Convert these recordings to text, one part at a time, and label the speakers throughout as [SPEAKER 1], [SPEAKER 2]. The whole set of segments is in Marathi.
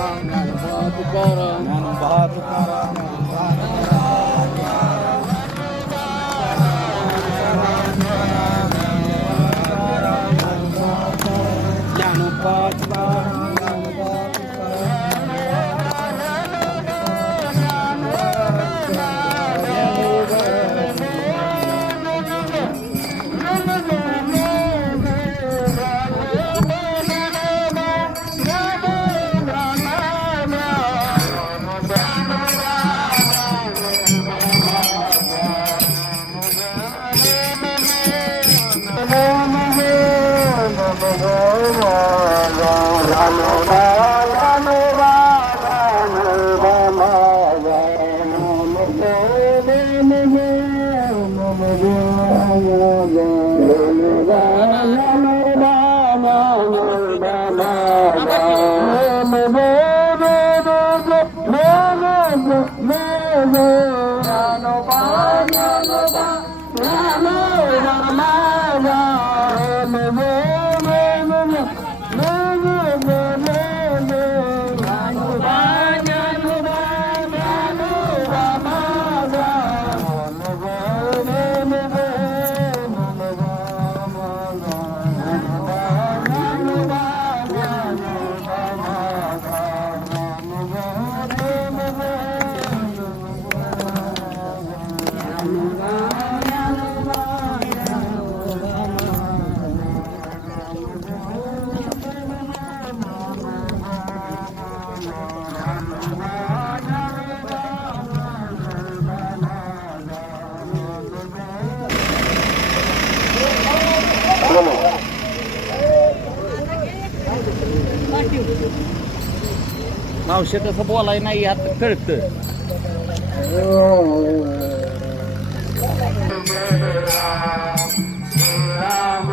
[SPEAKER 1] ਨਾਨਕ ਬਾ ਤੁਕਾਰਾ ਨਾਨਕ
[SPEAKER 2] ਬਾ
[SPEAKER 1] ਤੁਕਾਰਾ ਨਾਨਕ ਬਾ ਤੁਕਾਰਾ no no no no no ba. मावशे तसं बोलाय नाही यात कळत Ram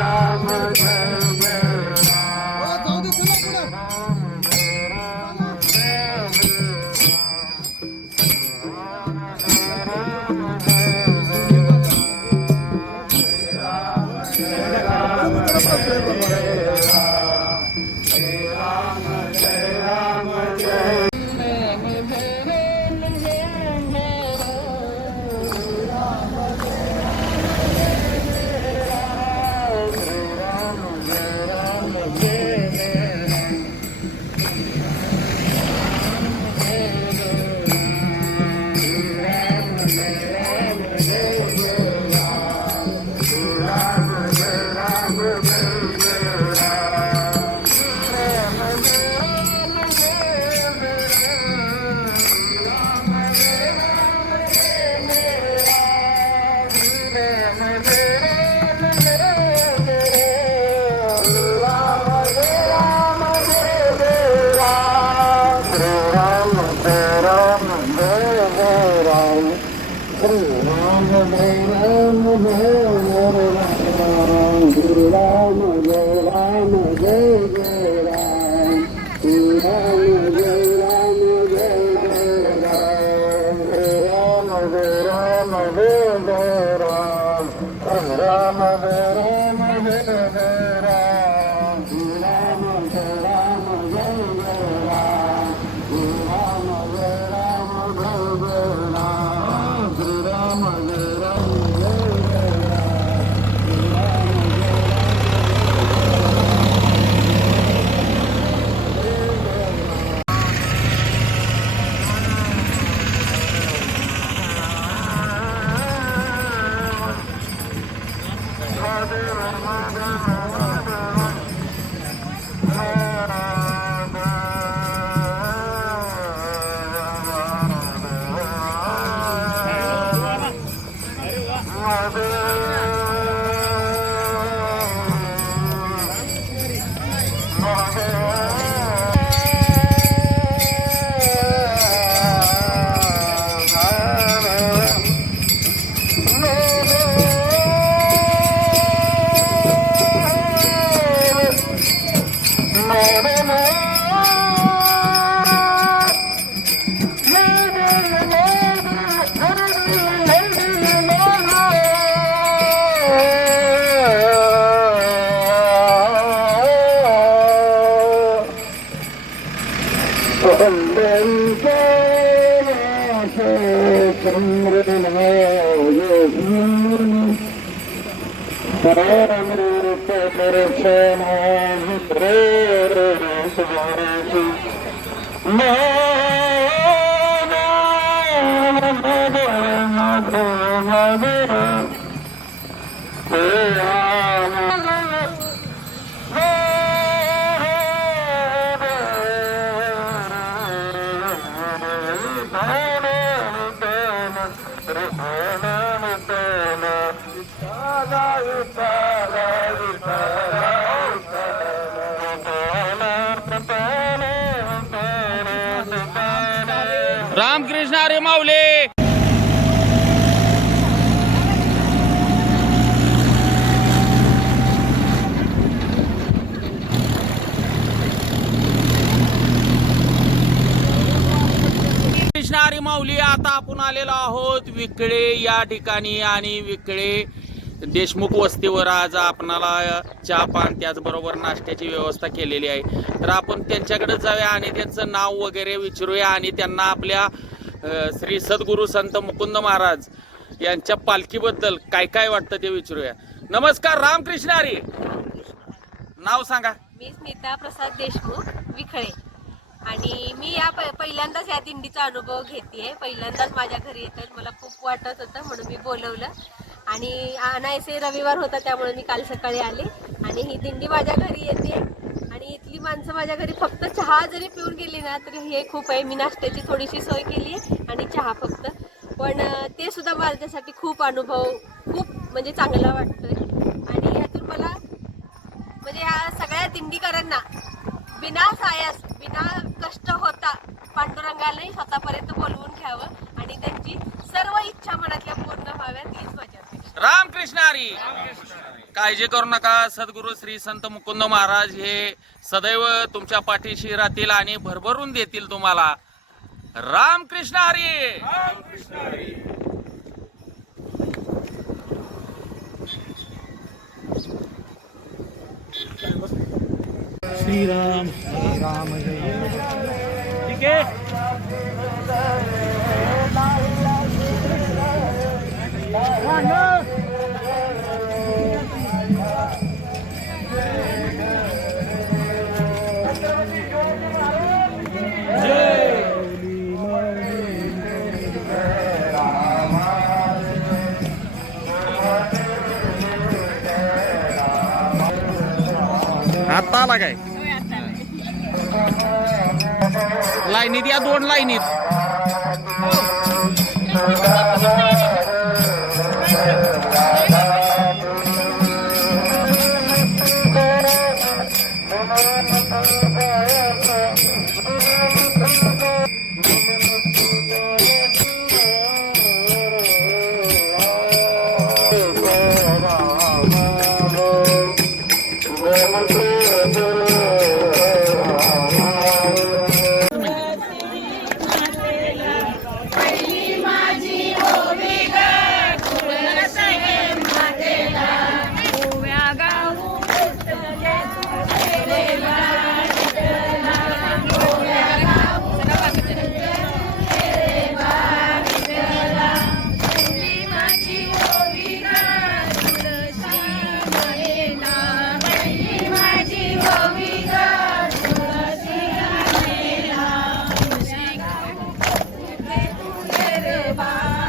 [SPEAKER 1] Ram Rama Rama No. Ramakrishna अरे माऊले. कृष्ण हरी माऊली आता आपण आलेलो आहोत विकळे या ठिकाणी आणि विकळे देशमुख वस्तीवर आज आपणाला चहा पान त्याचबरोबर नाश्त्याची व्यवस्था केलेली आहे. तर आपण त्यांच्याकडे जाऊया आणि त्यांचं नाव वगैरे विचारूया आणि त्यांना आपल्या श्री सद्गुरू संत मुकुंद महाराज यांच्या पालखीबद्दल काय काय वाटतं ते विचारूया. नमस्कार रामकृष्ण हरी. नाव सांगा.
[SPEAKER 3] मी स्मिता प्रसाद देशमुख विखळे. आणि मी या प- पहिल्यांदाच या दिंडीचा अनुभव घेते पहिल्यांदाच माझ्या घरी येतात मला खूप वाटत होतं म्हणून मी बोलवलं. आणि आणायचे रविवार होता त्यामुळे मी काल सकाळी आले. आणि ही दिंडी माझ्या घरी येते. आणि इथली माणसं माझ्या घरी फक्त चहा जरी पिऊन गेली ना तरी हे खूप आहे. मी नाश्त्याची थोडीशी सोय केली आणि चहा फक्त. पण ते सुद्धा माझ्यासाठी खूप अनुभव खूप म्हणजे चांगला वाटतोय. आणि यातून मला म्हणजे या सगळ्या दिंडीकरांना बिना सायास बिना कष्ट होता पांडुरंगालाही स्वतःपर्यंत बोलवून घ्यावं. आणि त्यांची सर्व इच्छा मनातल्या पूर्ण व्हाव्यात हीच माझ्या अपेक्षा
[SPEAKER 1] रामकृष्ण हरी. काळजी करू नका सद्गुरू श्री संत मुकुंद महाराज हे सदैव तुमच्या पाठीशी राहतील आणि भरभरून देतील तुम्हाला. रामकृष्ण हरी.
[SPEAKER 2] श्रीराम. श्रीराम ठीक आहे?
[SPEAKER 1] आत्ता आला काय लाईनीत या दोन लाईनीत bye.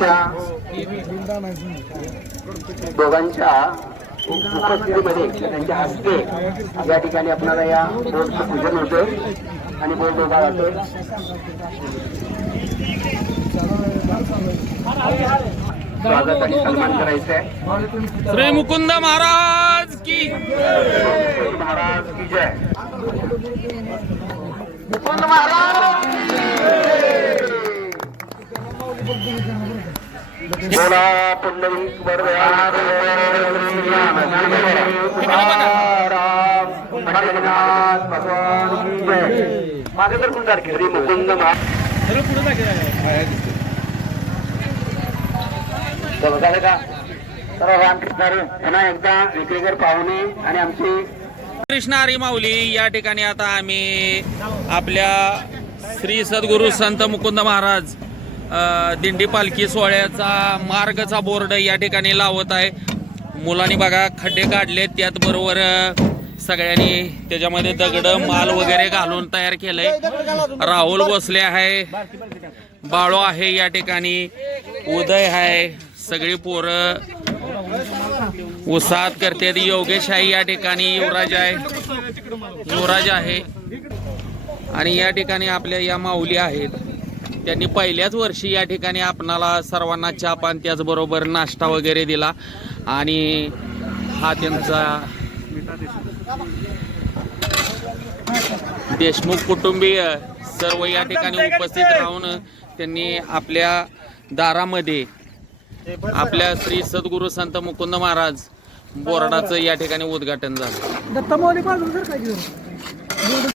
[SPEAKER 4] दोघांच्या दोघांच्या उपस्थितीमध्ये त्यांच्या हस्ते या ठिकाणी आपल्याला या बोर्डचं पूजन होते आणि बोर्ड उभा राहतो स्वागत आणि सन्मान करायचं आहे
[SPEAKER 1] श्री मुकुंद महाराज की
[SPEAKER 4] महाराज की जय. मुकुंद महाराज बोला पुंडलिक तर मुकुंद बघा का रामकृष्ण एकदा विक्रेकर पाहुणे आणि आमची
[SPEAKER 1] कृष्ण हरी माऊली या ठिकाणी आता आम्ही आपल्या श्री सद्गुरू संत मुकुंद महाराज दिंडी पालखी सोहळ्याचा मार्गचा बोर्ड या ठिकाणी लावत आहे. मुलांनी बघा खड्डे काढले त्याचबरोबर सगळ्यांनी त्याच्यामध्ये दगड माल वगैरे घालून तयार केलंय. राहुल भोसले आहे. बाळो आहे या ठिकाणी. उदय आहे. सगळी पोरं उत्साहात करते योगेश आहे या ठिकाणी. युवराज आहे. युवराज आहे. आणि या ठिकाणी आपल्या या माऊली आहेत. त्यांनी पहिल्याच वर्षी या ठिकाणी आपणाला सर्वांना चहा पान त्याचबरोबर नाश्ता वगैरे दिला. आणि हा त्यांचा देशमुख कुटुंबीय सर्व या ठिकाणी उपस्थित राहून त्यांनी आपल्या दारामध्ये आपल्या श्री सद्गुरू संत मुकुंद महाराज बोर्डाचं या ठिकाणी उद्घाटन झालं.